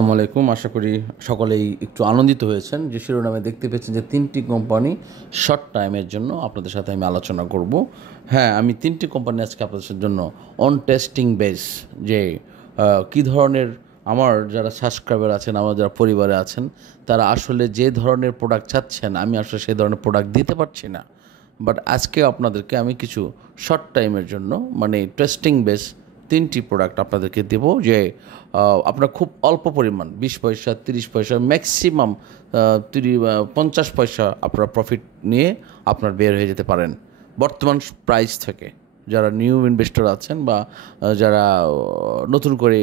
আসসালামু আলাইকুম। আশা করি সকলেই একটু আনন্দিত হয়েছেন যে শিরোনামে দেখতে পেয়েছেন যে 3টি কোম্পানি শর্ট টাইমের জন্য আপনাদের সাথে আমি আলোচনা করব। হ্যাঁ, আমি 3টি কোম্পানি আজকে আপনাদের জন্য অন টেস্টিং বেস যে কী ধরনের আমার যারা সাবস্ক্রাইবার আছেন, আমার যারা পরিবারে আছেন, তারা আসলে যে ধরনের প্রোডাক্ট চাচ্ছেন আমি আসলে সেই ধরনের প্রোডাক্ট দিতে পারছি না। বাট আজকে আপনাদেরকে আমি কিছু শর্ট টাইমের জন্য মানে টেস্টিং বেস 3টি প্রোডাক্ট আপনাদেরকে দেব যে আপনারা খুব অল্প পরিমাণ 20 পয়সা 30 পয়সা ম্যাক্সিমাম 50 পয়সা আপনারা প্রফিট নিয়ে আপনার বের হয়ে যেতে পারেন বর্তমান প্রাইস থেকে। যারা নিউ ইনভেস্টর আছেন বা যারা নতুন করে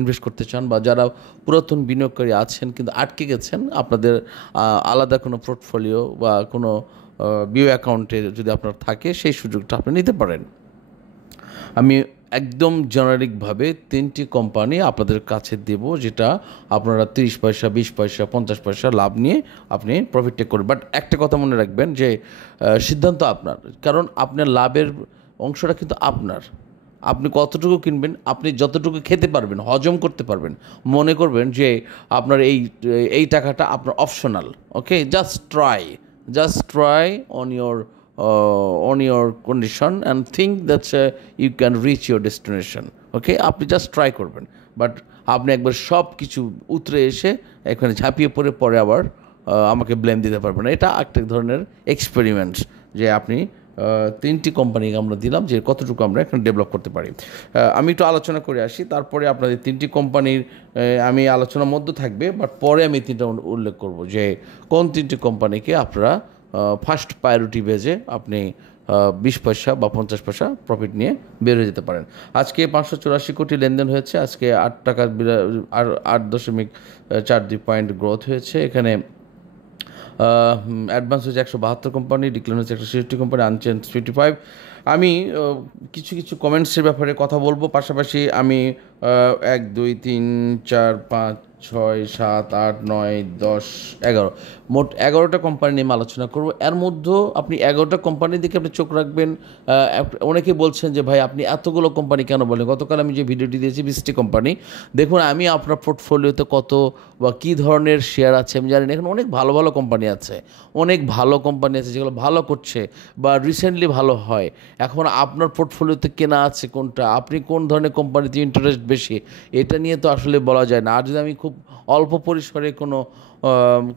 ইনভেস্ট করতে চান বা যারা পুরাতন বিনিয়োগকারী আছেন কিন্তু আটকে গেছেন, আপনাদের আলাদা কোনো পোর্টফোলিও বা কোনো বিও অ্যাকাউন্টে যদি আপনার থাকে সেই সুযোগটা আপনি নিতে পারেন। আমি একদম জেনারিকভাবে 3টি কোম্পানি আপনাদের কাছে দেব যেটা আপনারা 30 পয়সা 20 পয়সা 50 পয়সা লাভ নিয়ে আপনি প্রফিট টেক করবেন। বাট একটা কথা মনে রাখবেন যে সিদ্ধান্ত আপনার, কারণ আপনার লাভের অংশটা কিন্তু আপনার। আপনি কতটুকু কিনবেন, আপনি যতটুকু খেতে পারবেন, হজম করতে পারবেন, মনে করবেন যে আপনার এই টাকাটা আপনার optional. Okay, just try on your condition and think that you can reach your destination. ওকে, আপনি জাস্ট ট্রাই করবেন, বাট আপনি একবার সব কিছু উতরে এসে এখানে ঝাঁপিয়ে পরে আবার আমাকে ব্লেম দিতে পারবেন না। এটা একটা ধরনের এক্সপেরিমেন্ট যে আপনি 3টি কোম্পানিকে আমরা দিলাম যে কতটুকু আমরা এখানে ডেভেলপ করতে পারি। আমি একটু আলোচনা করে আসি, তারপরে আপনাদের 3টি কোম্পানির আমি আলোচনার মধ্যে থাকবে, বাট পরে আমি 3টা উল্লেখ করব যে কোন 3টি কোম্পানিকে আপনারা ফার্স্ট প্রায়োরিটি বেজে আপনি 20 পয়সা বা 50 পয়সা প্রফিট নিয়ে বের হয়ে যেতে পারেন। আজকে 584 কোটি লেনদেন হয়েছে, আজকে 8.42 পয়েন্ট গ্রোথ হয়েছে। এখানে অ্যাডভান্স হয়েছে 172 কোম্পানি, ডিক্লাইন হয়েছে 166 কোম্পানি, আনচেঞ্জ 55। আমি কিছু কমেন্টসের ব্যাপারে কথা বলবো, পাশাপাশি আমি 1 2 3 4 5 6 7 8 9 10 11 মোট 11টা কোম্পানি নিয়ে আলোচনা করব। এর মধ্যেও আপনি 11টা কোম্পানির দিকে আপনি চোখ রাখবেন। অনেকেই বলছেন যে ভাই আপনি এতগুলো কোম্পানি কেন বলেন, গতকাল আমি যে ভিডিওটি দিয়েছি 20টি কোম্পানি। দেখুন আমি আপনার পোর্টফোলিওতে কত বা কী ধরনের শেয়ার আছে আমি জানি না। এখন অনেক ভালো ভালো কোম্পানি আছে, অনেক ভালো কোম্পানি আছে যেগুলো ভালো করছে বা রিসেন্টলি ভালো হয়। এখন আপনার পোর্টফোলিওতে কেনা আছে কোনটা, আপনি কোন ধরনের কোম্পানিতে ইন্টারেস্ট বেশি, এটা নিয়ে তো আসলে বলা যায় না। আর যদি আমি খুব অল্প পরিসরে কোনো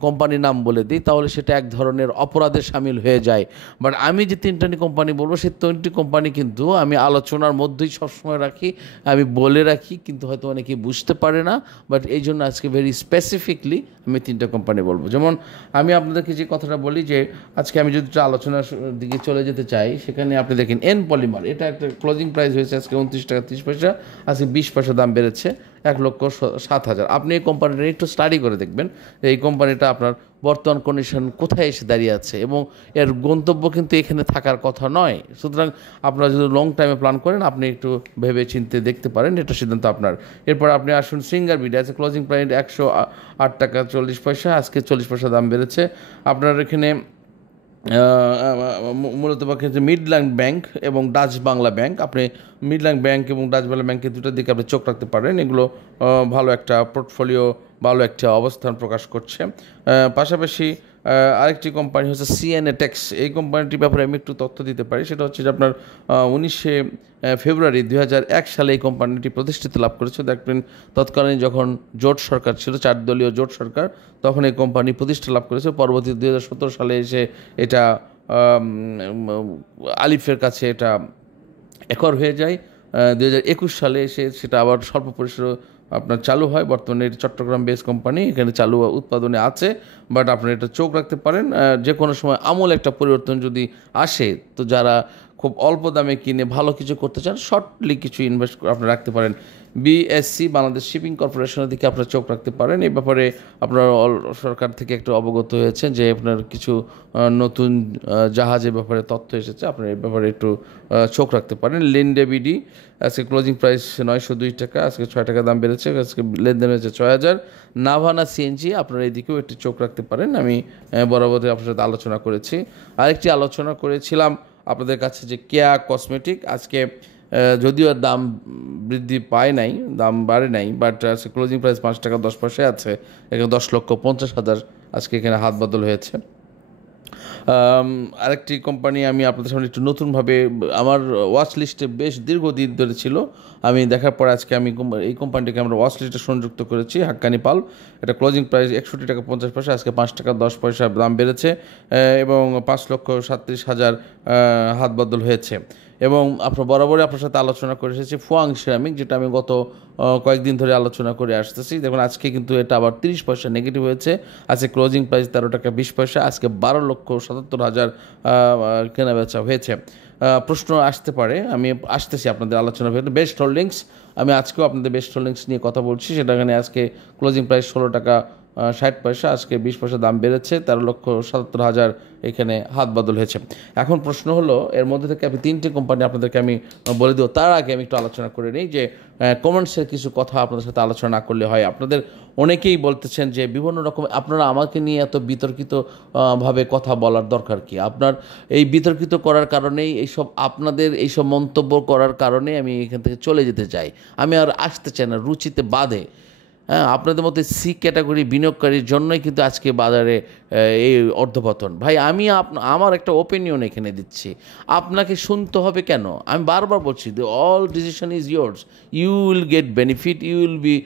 কোম্পানির নাম বলে দিই তাহলে সেটা এক ধরনের অপরাধে সামিল হয়ে যায়। বাট আমি যে 3টি কোম্পানি বলবো সেই 3টি কোম্পানি কিন্তু আমি আলোচনার মধ্যেই সবসময় রাখি, আমি বলে রাখি, কিন্তু হয়তো অনেকেই বুঝতে পারে না। বাট এই জন্য আজকে ভেরি স্পেসিফিকলি আমি 3টা কোম্পানি বলবো। যেমন আমি আপনাদেরকে যে কথাটা বলি যে আজকে আমি যদি আলোচনার দিকে চলে যেতে চাই, সেখানে আপনি দেখেন এন পলিমার, এটা একটা ক্লোজিং প্রাইস হয়েছে আজকে 29 টাকা 30 পয়সা, আজকে 20 পয়সা দাম বেড়েছে, 1,07,000। আপনি এই কোম্পানিটা একটু স্টাডি করে দেখবেন যে এই কোম্পানিটা আপনার বর্তমান কন্ডিশন কোথায় এসে দাঁড়িয়ে আছে এবং এর গন্তব্য কিন্তু এখানে থাকার কথা নয়। সুতরাং আপনারা যদি লং টাইমে প্ল্যান করেন আপনি একটু ভেবে চিন্তে দেখতে পারেন, এটা সিদ্ধান্ত আপনার। এরপর আপনি আসুন সিঙ্গার বিডি, আছে ক্লোজিং প্রাইস 108 টাকা 40 পয়সা, আজকে 40 পয়সা দাম বেড়েছে। আপনার এখানে মূলত হচ্ছে মিডল্যান্ড ব্যাংক এবং ডাচ বাংলা ব্যাংক। আপনি মিডল্যান্ড ব্যাংক এবং ডাচ বাংলা ব্যাংকের দুটোর দিকে আপনি চোখ রাখতে পারেন, এগুলো ভালো একটা পোর্টফোলিও, ভালো একটা অবস্থান প্রকাশ করছে। পাশাপাশি আরেকটি কোম্পানি হচ্ছে সিএনএ টেক্স। এই কোম্পানিটির ব্যাপারে আমি একটু তথ্য দিতে পারি, সেটা হচ্ছে যে আপনার 19শে ফেব্রুয়ারি 2001 সালে এই কোম্পানিটি প্রতিষ্ঠিত লাভ করেছে। দেখবেন তৎকালীন যখন জোট সরকার ছিল, 4 দলীয় জোট সরকার, তখন এই কোম্পানি প্রতিষ্ঠা লাভ করেছে। পরবর্তী 2017 সালে এসে এটা আলিফের কাছে এটা একর হয়ে যায়। 2021 সালে এসে সেটা আবার স্বল্প পরিসরে আপনার চালু হয়। বর্তমানে এটা চট্টগ্রাম বেস কোম্পানি, এখানে চালু উৎপাদনে আছে, বাট আপনারা এটা চোখ রাখতে পারেন। যে কোনো সময় আমূল একটা পরিবর্তন যদি আসে, তো যারা খুব অল্প দামে কিনে ভালো কিছু করতে চান, শর্টলি কিছু ইনভেস্ট আপনারা রাখতে পারেন। বিএসসি, বাংলাদেশ শিপিং কর্পোরেশনের দিকে আপনারা চোখ রাখতে পারেন। এই ব্যাপারে আপনার সরকার থেকে একটু অবগত হয়েছে যে আপনার কিছু নতুন জাহাজের ব্যাপারে তথ্য এসেছে, আপনার এই ব্যাপারে একটু চোখ রাখতে পারেন। লিন্ডে বিডি, আজকে ক্লোজিং প্রাইস 902 টাকা, আজকে 6 টাকা দাম বেড়েছে, আজকে লেনদেন হয়েছে 6000। নাভানা সিএনজি, আপনারা এদিকেও একটু চোখ রাখতে পারেন, আমি বরাবরই আপনার সাথে আলোচনা করেছি। আরেকটি আলোচনা করেছিলাম আপনাদের কাছে যে কেয়া কসমেটিক, আজকে যদিও এর দাম বৃদ্ধি পায় নাই, দাম বাড়ে নাই, বাট আজকে ক্লোজিং প্রাইস 5 টাকা 10 পয়সায় আছে। এখানে 10,50,000 আজকে এখানে হাত বদল হয়েছে। আরেকটি কোম্পানি আমি আপনাদের সামনে একটু নতুনভাবে আমার ওয়াচ লিস্টে বেশ দীর্ঘদিন ধরে ছিল, আমি দেখার পর আজকে আমি এই কোম্পানিটিকে আমরা ওয়াচ লিস্টে সংযুক্ত করেছি, হাক্কানি পাল্প। এটা ক্লোজিং প্রাইস 61 টাকা 50 পয়সা, আজকে 5 টাকা 10 পয়সা দাম বেড়েছে এবং 5,37,000 হাত বদল হয়েছে। এবং আপনার বরাবরই আপনার সাথে আলোচনা করে এসেছি ফুয়াং সিরামিক, যেটা আমি গত কয়েকদিন ধরে আলোচনা করে আসতেছি। দেখুন আজকে কিন্তু এটা আবার 30 পয়সা নেগেটিভ হয়েছে। আজকে ক্লোজিং প্রাইস 13 টাকা 20 পয়সা, আজকে 12,77,000 কেনা বেচা হয়েছে। প্রশ্ন আসতে পারে, আমি আসতেছি আপনাদের আলোচনার ভেতরে। বেস্ট হোল্ডিংস, আমি আজকেও আপনাদের বেস্ট হোল্ডিংস নিয়ে কথা বলছি। সেটা এখানে আজকে ক্লোজিং প্রাইস 16 টাকা 60 পয়সা, আজকে 20 পয়সা দাম বেড়েছে, 13,77,000 এখানে হাত বদল হয়েছে। এখন প্রশ্ন হলো, এর মধ্যে থেকে আমি 3টি কোম্পানি আপনাদেরকে আমি বলে দেবো। তার আগে আমি একটু আলোচনা করে নিই যে কমেন্টসের কিছু কথা আপনাদের সাথে আলোচনা না করলে হয়। আপনাদের অনেকেই বলতেছেন যে বিভিন্ন রকম আপনারা আমাকে নিয়ে এত বিতর্কিত ভাবে কথা বলার দরকার কি? আপনার এই বিতর্কিত করার কারণেই এইসব আপনাদের এইসব মন্তব্য করার কারণে আমি এখান থেকে চলে যেতে চাই। আমি আর আসতে চাই না, রুচিতে বাধে। হ্যাঁ, আপনাদের মধ্যে সি ক্যাটাগরি বিনিয়োগকারীর জন্যই কিন্তু আজকে বাজারে এই অর্ধপতন। ভাই আমি আমার একটা ওপিনিয়ন এখানে দিচ্ছি, আপনাকে শুনতে হবে কেন? আমি বারবার বলছি, the all decision is yours, you will get benefit, you will be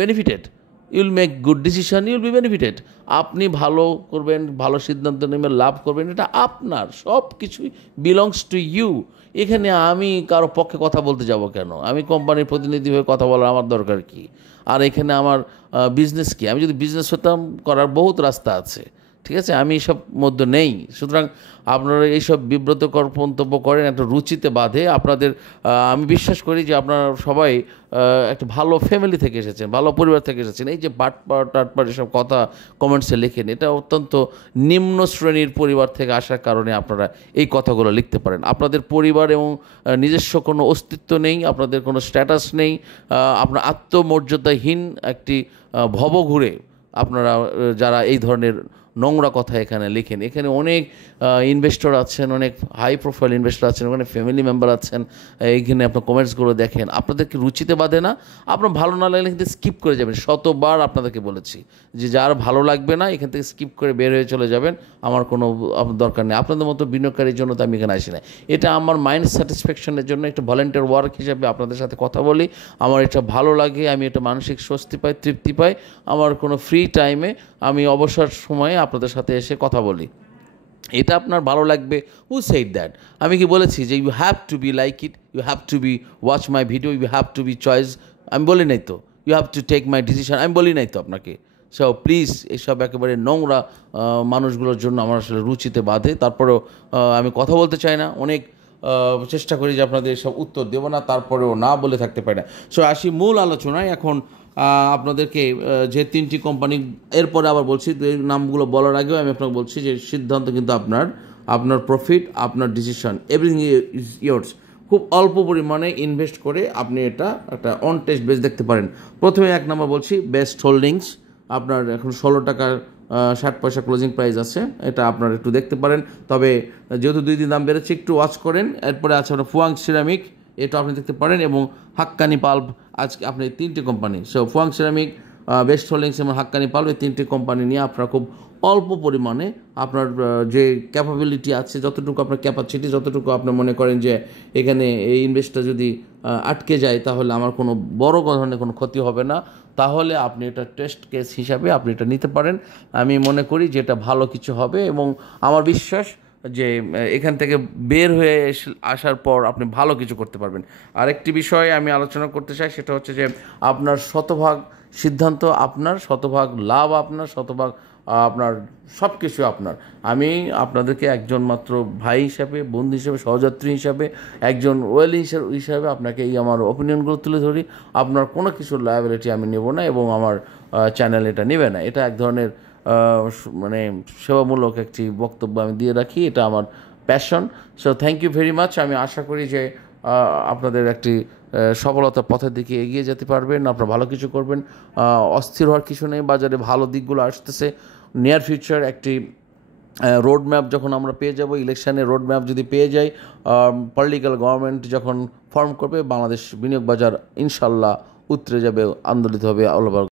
benefited, you will make good decision, you will be benefited. আপনি ভালো করবেন, ভালো সিদ্ধান্ত নেবেন, লাভ করবেন, এটা আপনার, সব কিছুই বিলংস টু ইউ। এখানে আমি কারো পক্ষে কথা বলতে যাব কেন? আমি কোম্পানির প্রতিনিধি হয়ে কথা বলার আমার দরকার কি? আর এখানে আমার বিজনেস কি? আমি যদি বিজনেস হতাম, করার বহুত রাস্তা আছে, ঠিক আছে? আমি এইসব মধ্যে নেই। সুতরাং আপনারা এইসব বিব্রতকর মন্তব্য করেন, একটা রুচিতে বাধে আপনাদের। আমি বিশ্বাস করি যে আপনারা সবাই একটা ভালো ফ্যামিলি থেকে এসেছেন, ভালো পরিবার থেকে এসেছেন। এই যে বাটপার টাটপার এসব কথা কমেন্টসে লেখেন, এটা অত্যন্ত নিম্ন শ্রেণীর পরিবার থেকে আসার কারণে আপনারা এই কথাগুলো লিখতে পারেন। আপনাদের পরিবার এবং নিজস্ব কোনো অস্তিত্ব নেই, আপনাদের কোনো স্ট্যাটাস নেই, আপনার আত্মমর্যাদাহীন একটি ভবঘুরে আপনারা যারা এই ধরনের নোংরা কথা এখানে লেখেন। এখানে অনেক ইনভেস্টর আছেন, অনেক হাই প্রোফাইল ইনভেস্টর আছেন, ওখানে ফ্যামিলি মেম্বার আছেন। এইখানে আপনার কমেন্টসগুলো দেখেন, আপনাদেরকে রুচিতে বাঁধে না? আপনার ভালো না লাগলে কিন্তু স্কিপ করে যাবেন। শতবার আপনাদেরকে বলেছি যে যার ভালো লাগবে না এখান থেকে স্কিপ করে বের হয়ে চলে যাবেন, আমার কোনো দরকার নেই। আপনাদের মতো বিনিয়োগকারীর জন্য তো আমি এখানে আসি না। এটা আমার মাইন্ড স্যাটিসফ্যাকশনের জন্য একটা ভলেন্টিয়ার ওয়ার্ক হিসাবে আপনাদের সাথে কথা বলি। আমার এটা ভালো লাগে, আমি এটা মানসিক স্বস্তি পাই, তৃপ্তি পাই। আমার কোনো ফ্রি টাইমে আমি অবসর সময়ে আপনাদের সাথে এসে কথা বলি। এটা আপনার ভালো লাগবে, হু সেইড দ্যাট? আমি কি বলেছি যে you have to be like it, you have to be watch my video, you have to be choice? আমি বলি নাই তো। You have to take my decision, আমি বলি নাই তো আপনাকে। সো প্লিজ, এইসব একেবারে নোংরা মানুষগুলোর জন্য আমার আসলে রুচিতে বাধে। তারপরেও আমি কথা বলতে চাই না, অনেক চেষ্টা করি যে আপনাদের এসব উত্তর দেবো না, তারপরেও না বলে থাকতে পারি না। সো আসি মূল আলোচনায়। এখন আপনাদেরকে যে 3টি কোম্পানি, এরপরে আবার বলছি, এই নামগুলো বলার আগেও আমি আপনাকে বলছি যে সিদ্ধান্ত কিন্তু আপনার প্রফিট, আপনার ডিসিশন, এভরিথিং ইজ ইয়োর্স। খুব অল্প পরিমাণে ইনভেস্ট করে আপনি এটা একটা অন টেস্ট বেস দেখতে পারেন। প্রথমে 1 নম্বর বলছি বেস্ট হোল্ডিংস। আপনার এখন 16 টাকা 60 পয়সা ক্লোজিং প্রাইস আছে, এটা আপনারা একটু দেখতে পারেন। তবে যেহেতু 2 দিন দাম বেড়েছে, একটু ওয়াচ করেন। এরপরে আছে আপনার ফুয়াং সিরামিক, এটা আপনি দেখতে পারেন, এবং হাক্কানি পাল্প। আজকে আপনি 3টি company, so Fu-Wang ceramic, best holdings এবং হাক্কানি পাল্প, এই 3টি কোম্পানি নিয়ে আপনারা খুব অল্প পরিমাণে আপনার যে ক্যাপাবিলিটি আছে, যতটুকু আপনার ক্যাপাসিটি, যতটুকু আপনি মনে করেন যে এখানে এই ইনভেস্টটা যদি আটকে যায় তাহলে আমার কোনো বড় ধরনের কোনো ক্ষতি হবে না, তাহলে আপনি এটা টেস্ট কেস হিসাবে আপনি এটা নিতে পারেন। আমি মনে করি যে এটা ভালো কিছু হবে, এবং আমার বিশ্বাস যে এখান থেকে বের হয়ে আসার পর আপনি ভালো কিছু করতে পারবেন। আরেকটি বিষয় আমি আলোচনা করতে চাই, সেটা হচ্ছে যে আপনার শতভাগ সিদ্ধান্ত আপনার, শতভাগ লাভ আপনার, শতভাগ আপনার, সব কিছু আপনার। আমি আপনাদেরকে একজন মাত্র ভাই হিসাবে, বন্ধু হিসাবে, সহযাত্রী হিসাবে, একজন ওয়েল হিসাবে আপনাকে এই আমার ওপিনিয়নগুলো তুলে ধরি। আপনার কোনো কিছুর লায়াবিলিটি আমি নেব না, এবং আমার চ্যানেল এটা নেবে না। এটা এক ধরনের মানে সেবামূলক একটি বক্তব্য আমি দিয়ে রাখি, এটা আমার passion. So thank you very much. আমি আশা করি যে আপনাদের একটি সফলতার পথের দিকে এগিয়ে যেতে পারবেন, আপনারা ভালো কিছু করবেন। অস্থির হওয়ার কিছু নেই, বাজারে ভালো দিকগুলো আসতেছে। নিয়ার ফিউচার একটি রোড ম্যাপ যখন আমরা পেয়ে যাব, ইলেকশানে রোড ম্যাপ যদি পেয়ে যাই, পলিটিক্যাল গভর্নমেন্ট যখন ফর্ম করবে, বাংলাদেশ বিনিয়োগ বাজার ইনশাল্লাহ উতরে যাবে, আন্দোলিত হবে অল ওভার